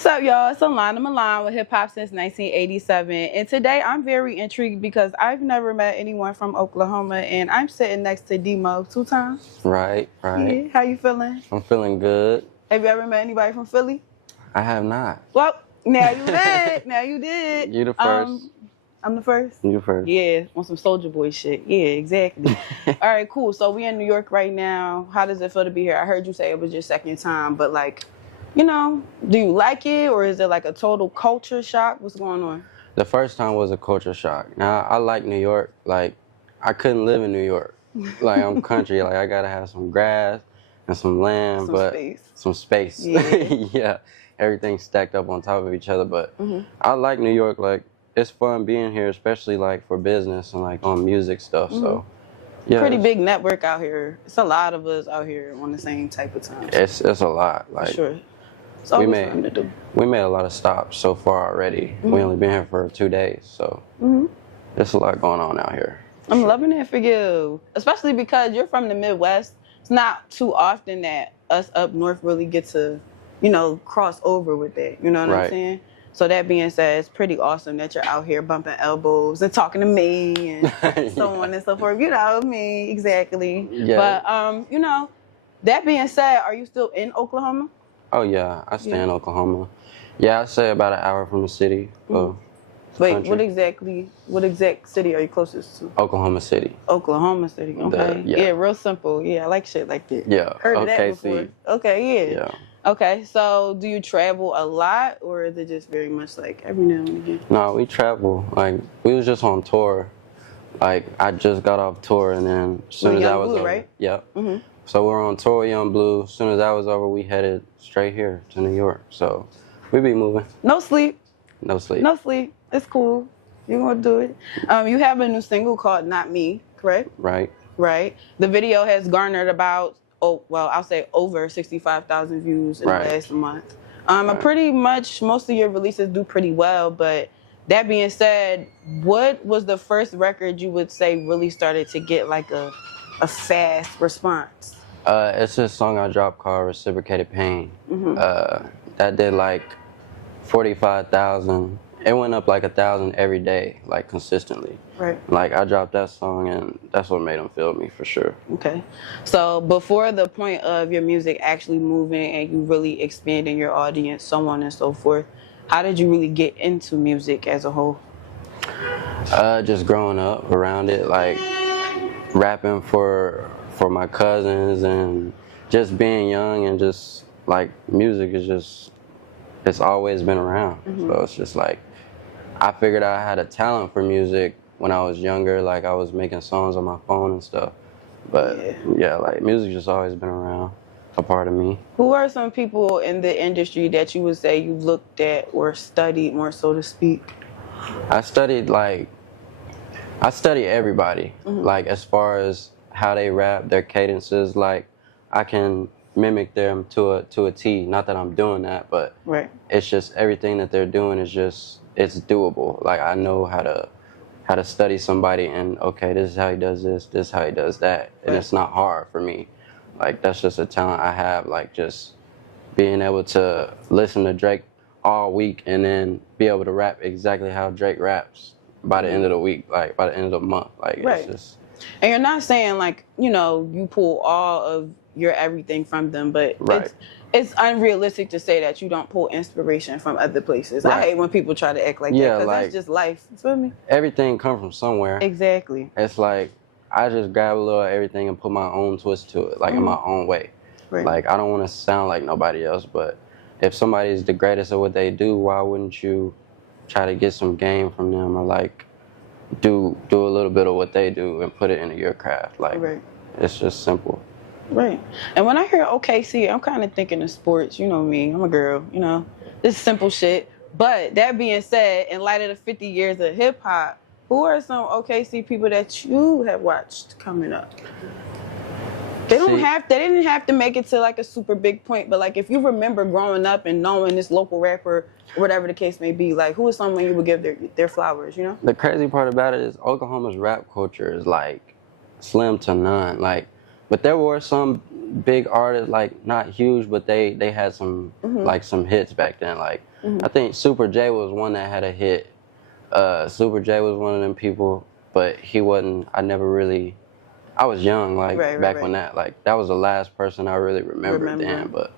What's up, y'all? It's Alanna Milan with Hip Hop since 1987. And today I'm very intrigued because I've never met anyone from Oklahoma, and I'm sitting next to DMO 2 times. Right. Yeah. How you feeling? I'm feeling good. Have you ever met anybody from Philly? I have not. Well, now you did. Now you did. You the first. I'm the first? You the first. Yeah, on some Soulja Boy shit. Yeah, exactly. All right, cool. So we in New York right now. How does it feel to be here? I heard you say it was your second time, but like, you know, do you like it, or is it like a total culture shock? What's going on? The first time was a culture shock. Now, I like New York. Like, I couldn't live in New York. Like, I'm country. Like, I gotta have some grass and some land, some space. Yeah. Yeah. Everything stacked up on top of each other. But I like New York. Like, it's fun being here, especially like for business and like on music stuff. So, yeah. Pretty big network out here. It's a lot of us out here on the same type of time. It's a lot. Like, for sure. It's always fun to do. We made a lot of stops so far already. We only been here for 2 days, so there's a lot going on out here. I'm loving it for you, especially because you're from the Midwest. It's not too often that us up north really get to, you know, cross over with that. You know what I'm saying? So that being said, it's pretty awesome that you're out here bumping elbows and talking to me and so on and so forth. You know me, exactly. Yeah. But, you know, that being said, are you still in Oklahoma? Oh, yeah. I stay in Oklahoma. Yeah, I say about an hour from the city. Wait, country. What exact city are you closest to? Oklahoma City. Oklahoma City, okay. Yeah, real simple. Yeah, I like shit like that. Yeah. Heard of that before. Okay, Yeah. Okay, so do you travel a lot, or is it just very much like every now and again? No, we travel. Like, we was just on tour. Like, I just got off tour, and then as soon as I was over, right? Yep. So we're on tour, Young Blue. As soon as that was over, we headed straight here to New York. So we be moving. No sleep. No sleep. No sleep. It's cool. You're gonna do it. You have a new single called "Not Me," correct? Right. Right. The video has garnered about, I'll say over 65,000 views in the last month. Pretty much most of your releases do pretty well, but that being said, what was the first record you would say really started to get like a fast response? It's a song I dropped called Reciprocated Pain. That did like 45,000. It went up like 1,000 every day, like consistently. Right. Like, I dropped that song, and that's what made them feel me for sure. Okay. So before the point of your music actually moving and you really expanding your audience, so on and so forth, how did you really get into music as a whole? Just growing up around it, like rapping for my cousins, and just being young, and just like music is just, it's always been around. So it's just like, I figured I had a talent for music when I was younger. Like, I was making songs on my phone and stuff. But yeah, like, music just always been around, a part of me. Who are some people in the industry that you would say you looked at or studied, more so to speak? I studied everybody. Like, as far as how they rap, their cadences, like, I can mimic them to a T. Not that I'm doing that, but it's just everything that they're doing is just, it's doable. Like, I know how to study somebody, and okay, this is how he does this is how he does that, and it's not hard for me. Like, that's just a talent I have. Like, just being able to listen to Drake all week and then be able to rap exactly how Drake raps by the end of the week, like by the end of the month. Like, it's just. And you're not saying like, you know, you pull all of your everything from them, but it's unrealistic to say that you don't pull inspiration from other places. I hate when people try to act like that, because like, that's just life. You feel me? Everything comes from somewhere. Exactly. It's like, I just grab a little of everything and put my own twist to it, like in my own way. Like, I don't want to sound like nobody else, but if somebody's the greatest at what they do, why wouldn't you try to get some game from them, or like do a little bit of what they do and put it into your craft? Like, it's just simple. Right. And when I hear OKC, I'm kind of thinking of sports. You know me, I'm a girl, you know, this simple shit. But that being said, in light of the 50 years of hip hop, who are some OKC people that you have watched coming up? They didn't have to make it to like a super big point, but like, if you remember growing up and knowing this local rapper, whatever the case may be, like, who is someone you would give their flowers, you know? The crazy part about it is Oklahoma's rap culture is like slim to none. Like, but there were some big artists, like not huge, but they had some like some hits back then. Like I think Super J was one that had a hit. Super J was one of them people, but he wasn't. I never really. I was young, like back when that was the last person I really remembered then. But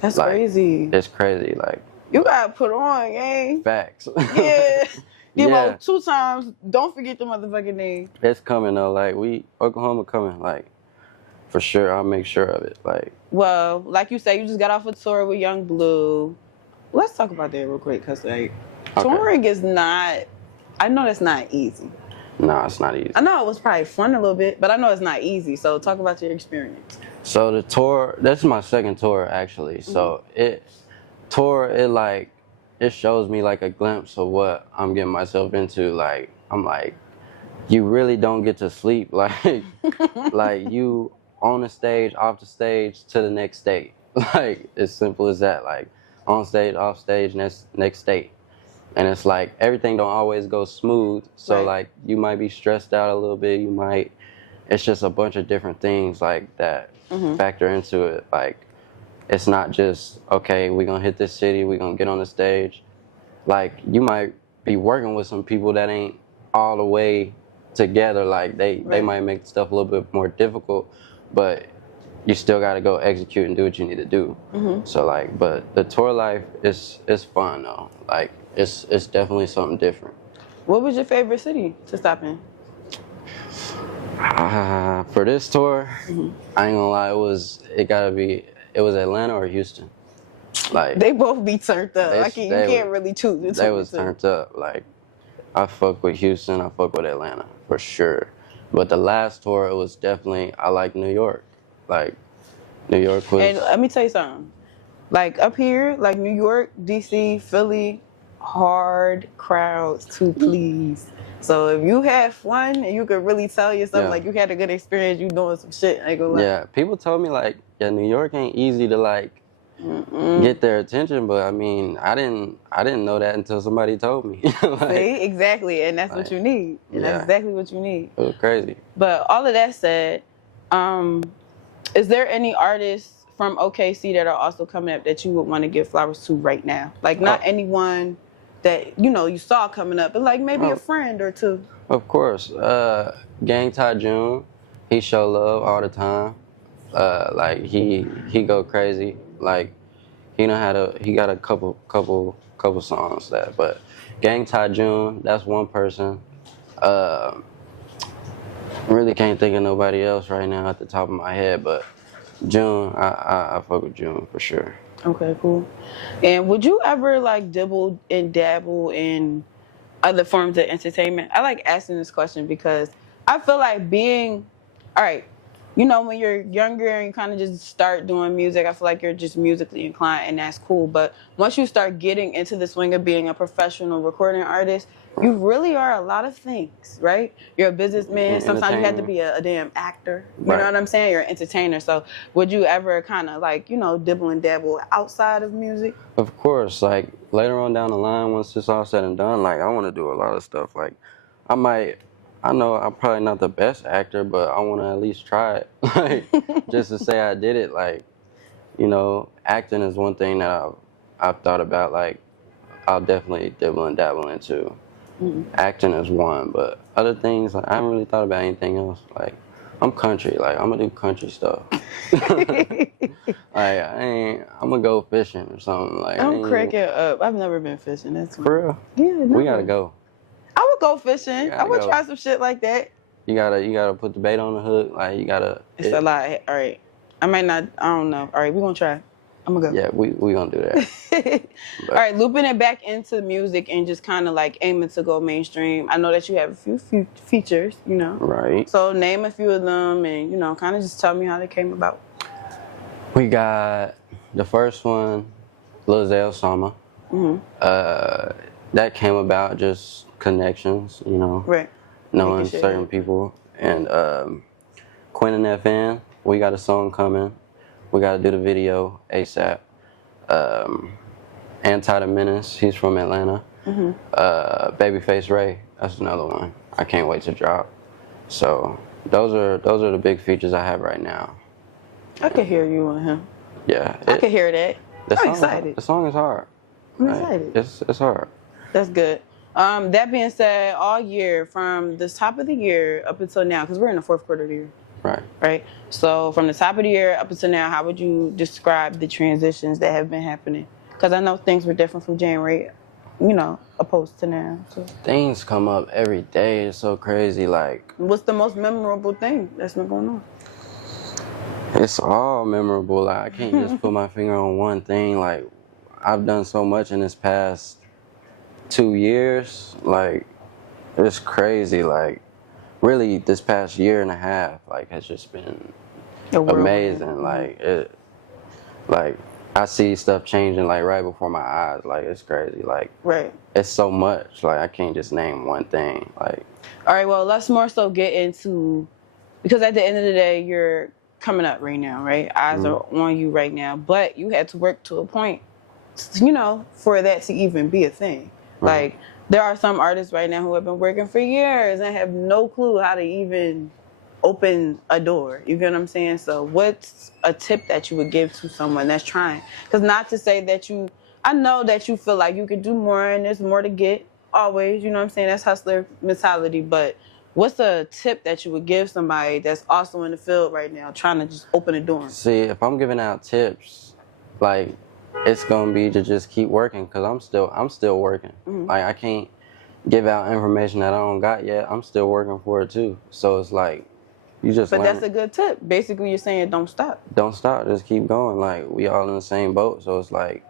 that's like, crazy. It's crazy, like you gotta put on, gang. Facts. Yeah. DMO 2 times. Don't forget the motherfucking name. It's coming though. Like Oklahoma coming. Like for sure. I'll make sure of it. Like. Well, like you said, you just got off a tour with Young Blue. Let's talk about that real quick, cause like touring is not. I know that's not easy. No, it's not easy. I know it was probably fun a little bit, but I know it's not easy. So talk about your experience. So the tour. This is my second tour actually. So it shows me like a glimpse of what I'm getting myself into. Like I'm like, you really don't get to sleep. Like like you on the stage, off the stage, to the next state. Like as simple as that. Like on stage, off stage, next state. And it's like everything don't always go smooth. So like you might be stressed out a little bit. It's just a bunch of different things like that factor into it. Like it's not just, okay, we're gonna hit this city, we're gonna get on the stage. Like you might be working with some people that ain't all the way together. Like they might make stuff a little bit more difficult, but you still gotta go execute and do what you need to do. So like, but the tour life is fun though. Like it's definitely something different. What was your favorite city to stop in? For this tour, I ain't gonna lie, it was Atlanta or Houston. Like they both be turned up. You can't really choose. They was turned up. Like I fuck with Houston, I fuck with Atlanta for sure. But the last tour, it was definitely, I like New York. Like New York was. And let me tell you something. Like up here, like New York, DC, Philly, hard crowds to please. So if you had fun and you could really tell yourself like you had a good experience, you doing some shit, I ain't gonna lie. Yeah, people told me like, yeah, New York ain't easy to like get their attention, but I mean, I didn't know that until somebody told me. Like, see, exactly, and that's what you need. And that's exactly what you need. It was crazy. But all of that said, is there any artists from OKC that are also coming up that you would want to give flowers to right now? Like not anyone that you saw coming up, but like maybe a friend or two. Of course, Gang Ty June, he show love all the time. Like he go crazy. Like he got a couple songs that, but Gang Ty June, that's one person. Really can't think of nobody else right now at the top of my head, but June, I fuck with June for sure. Okay, cool. And would you ever like dibble and dabble in other forms of entertainment? I like asking this question because I feel like when you're younger and you kind of just start doing music, I feel like you're just musically inclined and that's cool. But once you start getting into the swing of being a professional recording artist, you really are a lot of things, right? You're a businessman. Sometimes you have to be a damn actor. You know what I'm saying? You're an entertainer. So would you ever kind of like, dibble and dabble outside of music? Of course. Like later on down the line, once it's all said and done, like I want to do a lot of stuff. Like I know I'm probably not the best actor, but I want to at least try it. Like just to say I did it. Like, acting is one thing that I've thought about. Like I'll definitely dibble and dabble into. Acting is one, but other things, like, I haven't really thought about anything else. Like, I'm country. Like, I'm gonna do country stuff. Like, I'm gonna go fishing or something. Like, I'm cracking up. I've never been fishing. That's for real. Yeah, we gotta go. I would go fishing. I would try some shit like that. You gotta put the bait on the hook. Like, you gotta. It's a lot. All right. I might not. I don't know. All right, we're gonna try. I'm gonna go. Yeah, we gonna do that. All right, looping it back into music and just kind of like aiming to go mainstream. I know that you have a few features, Right. So name a few of them and, kind of just tell me how they came about. We got the first one, Lil Zale Sama. That came about just connections, Right. Knowing certain people. And Quinn and FN, we got a song coming. We got to do the video ASAP. Anti the Menace, he's from Atlanta. Babyface Ray, that's another one. I can't wait to drop. So those are the big features I have right now. I could hear you and him. Yeah. I could hear that. I'm excited. The song is hard. I'm excited. It's hard. That's good. That being said, all year from the top of the year up until now, because we're in the fourth quarter of the year. Right. Right. So from the top of the year up until now, how would you describe the transitions that have been happening? Because I know things were different from January, opposed to now. So. Things come up every day. It's so crazy. Like, what's the most memorable thing that's been going on? It's all memorable. Like, I can't just put my finger on one thing. Like, I've done so much in this past 2 years. Like, it's crazy. Like, really, this past year and a half, like, has just been amazing. Like, I see stuff changing, like, right before my eyes. Like, it's crazy. Like, right. It's so much. Like, I can't just name one thing. Like, all right, well, let's more so get into, because at the end of the day, you're coming up right now, right? Eyes are on you right now, but you had to work to a point, for that to even be a thing. Like, there are some artists right now who have been working for years and have no clue how to even open a door. You get what I'm saying? So what's a tip that you would give to someone that's trying? Because not to say that I know that you feel like you could do more and there's more to get always, you know what I'm saying? That's hustler mentality, but what's a tip that you would give somebody that's also in the field right now trying to just open a door? See, if I'm giving out tips, like, it's gonna be to just keep working, because I'm still working. Like, I can't give out information that I don't got yet. I'm still working for it too. So it's like, you just But that's a good tip. Basically, you're saying don't stop. Don't stop. Just keep going. Like, we all in the same boat. So it's like,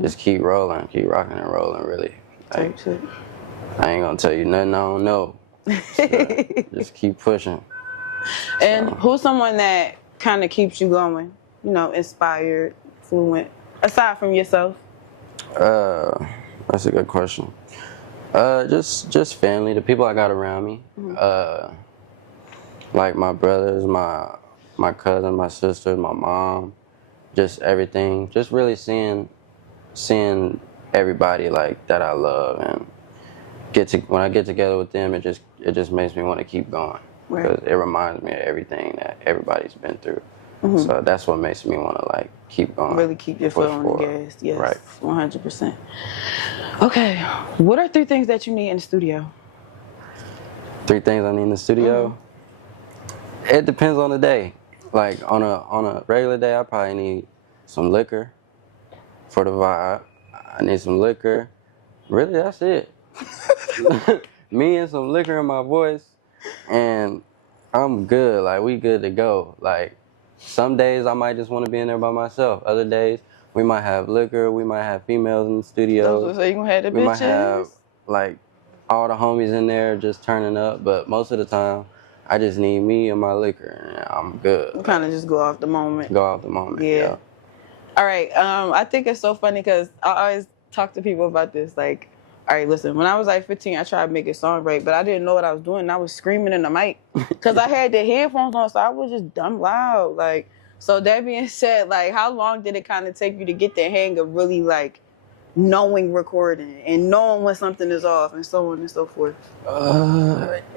just keep rolling, keep rocking and rolling, really. Like, I ain't gonna tell you nothing I don't know. Just keep pushing. And who's someone that kind of keeps you going, inspired, fluent, aside from yourself? That's a good question. Just family, the people I got around me. Like my brothers, my cousin, my sister, my mom, just everything. Just really seeing everybody like that I love, and when I get together with them, it just makes me want to keep going, because it reminds me of everything that everybody's been through. So that's what makes me want to like keep going. Really keep your foot on the gas. Yes, right. 100%. Okay, what are 3 things that you need in the studio? 3 things I need in the studio? It depends on the day. Like, on a regular day, I probably need some liquor for the vibe. I need some liquor. Really, that's it. Me and some liquor in my voice, and I'm good. Like, we good to go. Like, some days I might just want to be in there by myself. Other days we might have liquor. We might have females in the studio. So you gonna have the bitches? We might have like all the homies in there just turning up. But most of the time, I just need me and my liquor, and I'm good. You kind of just go off the moment. Go off the moment. Yeah. All right. I think it's so funny because I always talk to people about this. Like, all right, listen, when I was like 15, I tried to make a song right, but I didn't know what I was doing. And I was screaming in the mic because I had the headphones on, so I was just dumb loud. Like, so that being said, like, how long did it kind of take you to get the hang of really like knowing recording and knowing when something is off and so on and so forth?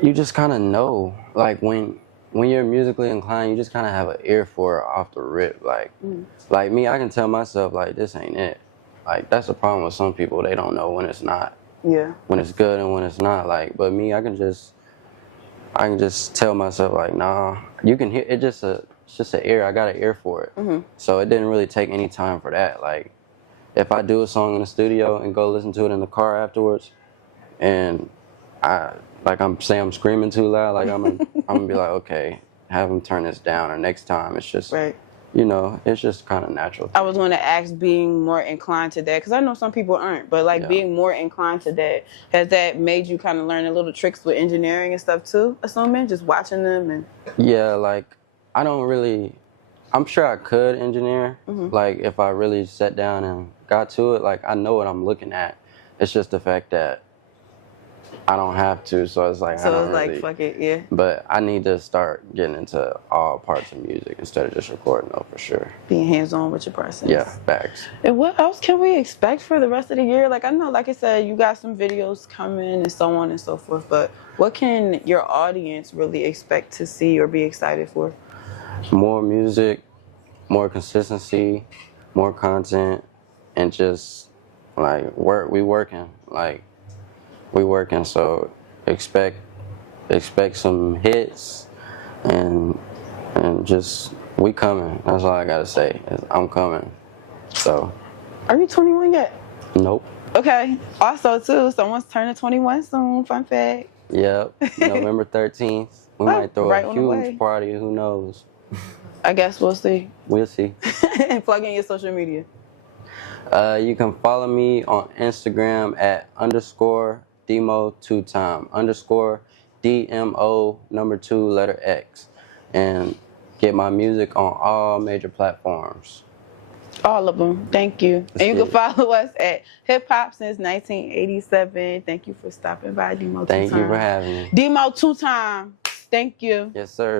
You just kind of know. Like, when you're musically inclined, you just kind of have an ear for it off the rip. Like, like me, I can tell myself, like, this ain't it. Like, that's the problem with some people. They don't know when it's not. Yeah. When it's good and when it's not. Like, but me, I can just tell myself, like, nah. You can hear it. It's just an ear. I got an ear for it. So it didn't really take any time for that. Like, if I do a song in the studio and go listen to it in the car afterwards, and I'm screaming too loud, like, I'm gonna be like, okay, have them turn this down, or next time it's just it's just kind of natural. I was going to ask, being more inclined to that, because I know some people aren't, but like being more inclined to that, has that made you kind of learn a little tricks with engineering and stuff too, assuming, just watching them? And yeah, like, I'm sure I could engineer, like, if I really sat down and got to it. Like, I know what I'm looking at. It's just the fact that I don't have to, so it's like, fuck it, yeah. But I need to start getting into all parts of music instead of just recording, though, for sure. Being hands-on with your process. Yeah, facts. And what else can we expect for the rest of the year? Like, I know, like I said, you got some videos coming and so on and so forth, but what can your audience really expect to see or be excited for? More music, more consistency, more content, and just like work. We working. So expect some hits, and just we coming. That's all I gotta say. I'm coming. So. Are you 21 yet? Nope. Okay. Also, too, someone's turning 21 soon. Fun fact. Yep. November 13th. We might throw a huge party. Who knows? I guess we'll see. We'll see. And plug in your social media. You can follow me on Instagram at _DMO 2-time _DMO number 2 letter X, and get my music on all major platforms. All of them. Thank you. And you can follow us at Hip Hop Since 1987. Thank you for stopping by, DMO 2-time. Thank you for having me. DMO 2-time. Thank you. Yes, sir.